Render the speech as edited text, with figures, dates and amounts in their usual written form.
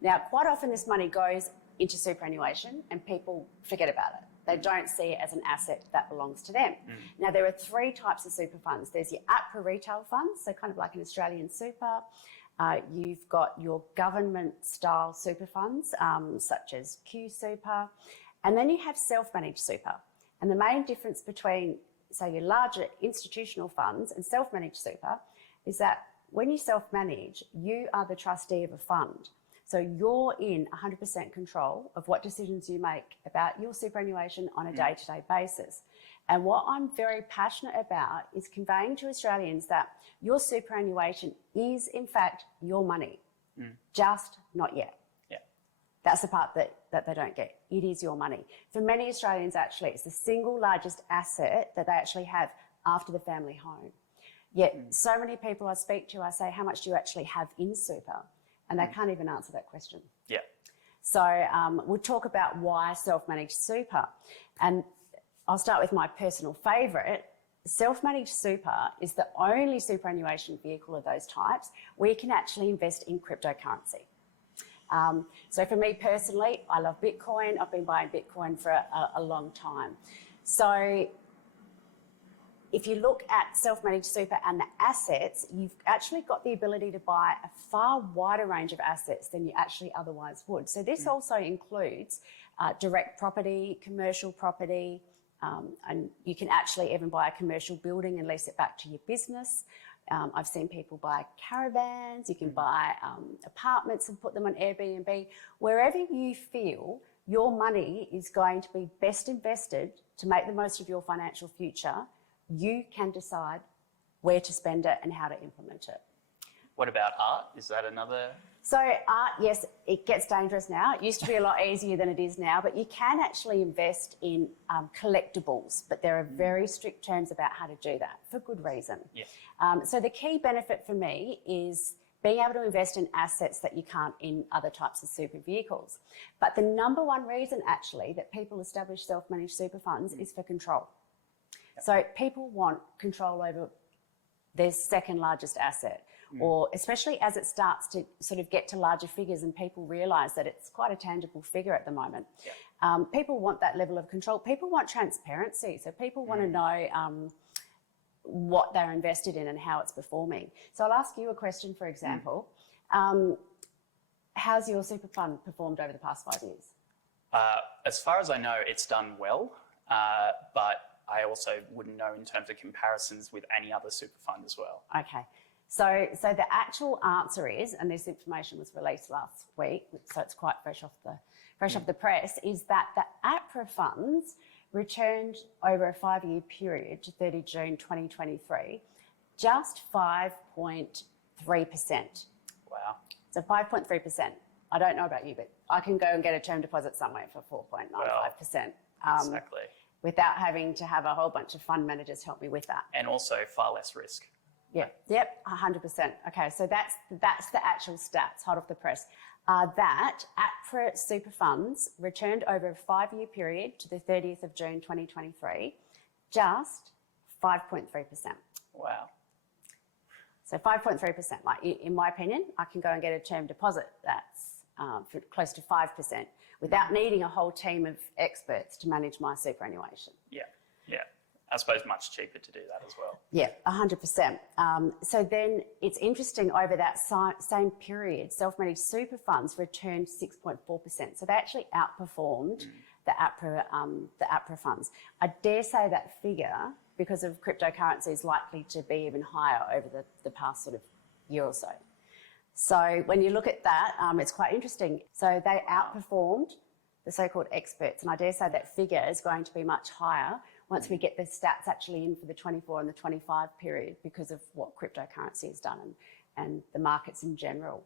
Now, quite often this money goes into superannuation and people forget about it. They don't see it as an asset that belongs to them. Now, there are three types of super funds. There's your APRA retail funds, so kind of like an Australian super. You've got your government-style super funds, such as Q Super. And then you have self-managed super. And the main difference between, say, your larger institutional funds and self-managed super is that when you self-manage, you are the trustee of a fund. So you're in 100% control of what decisions you make about your superannuation on a day-to-day basis. And what I'm very passionate about is conveying to Australians that your superannuation is, in fact, your money, just not yet. Yeah. That's the part that they don't get. It is your money. For many Australians, actually, it's the single largest asset that they actually have after the family home. Yet so many people I speak to, I say, how much do you actually have in super? And they can't even answer that question. Yeah. So we'll talk about why self-managed super. And I'll start with my personal favourite. Self-managed super is the only superannuation vehicle of those types where you can actually invest in cryptocurrency. So for me personally, I love Bitcoin. I've been buying Bitcoin for a long time. So if you look at self-managed super and the assets, you've actually got the ability to buy a far wider range of assets than you actually otherwise would. So this also includes direct property, commercial property, and you can actually even buy a commercial building and lease it back to your business. I've seen people buy caravans, you can buy apartments and put them on Airbnb. Wherever you feel your money is going to be best invested to make the most of your financial future, you can decide where to spend it and how to implement it. What about art? Is that another? So art, yes, it gets dangerous now. It used to be a lot easier than it is now, but you can actually invest in collectibles, but there are very strict terms about how to do that for good reason. Yeah. So the key benefit for me is being able to invest in assets that you can't in other types of super vehicles. But the number one reason actually that people establish self-managed super funds is for control. So people want control over their second largest asset, or especially as it starts to sort of get to larger figures and people realise that it's quite a tangible figure at the moment. Yeah. People want that level of control. People want transparency. So people want to know what they're invested in and how it's performing. So I'll ask you a question, for example. How's your super fund performed over the past 5 years? As far as I know, it's done well, but I also wouldn't know in terms of comparisons with any other super fund as well. Okay. So the actual answer is, and this information was released last week, so it's quite fresh off the press, is that the APRA funds returned over a 5-year period to 30 June 2023 just 5.3%. Wow. So 5.3%. I don't know about you, but I can go and get a term deposit somewhere for 4.95%. Exactly. Without having to have a whole bunch of fund managers help me with that. And also far less risk. Yeah, yep, 100%. Okay, so that's the actual stats, hot off the press. That APRA super funds returned over a 5-year period to the 30th of June 2023, just 5.3%. Wow. So 5.3%, like in my opinion, I can go and get a term deposit that's for close to 5% without needing a whole team of experts to manage my superannuation. Yeah, yeah. I suppose much cheaper to do that as well. Yeah, 100%. So then it's interesting, over that same period, self-managed super funds returned 6.4%. So they actually outperformed the APRA funds. I dare say that figure, because of cryptocurrency, is likely to be even higher over the past sort of year or so. So when you look at that, it's quite interesting. So they outperformed the so-called experts, and I dare say that figure is going to be much higher once we get the stats actually in for the 24 and the 25 period, because of what cryptocurrency has done and the markets in general.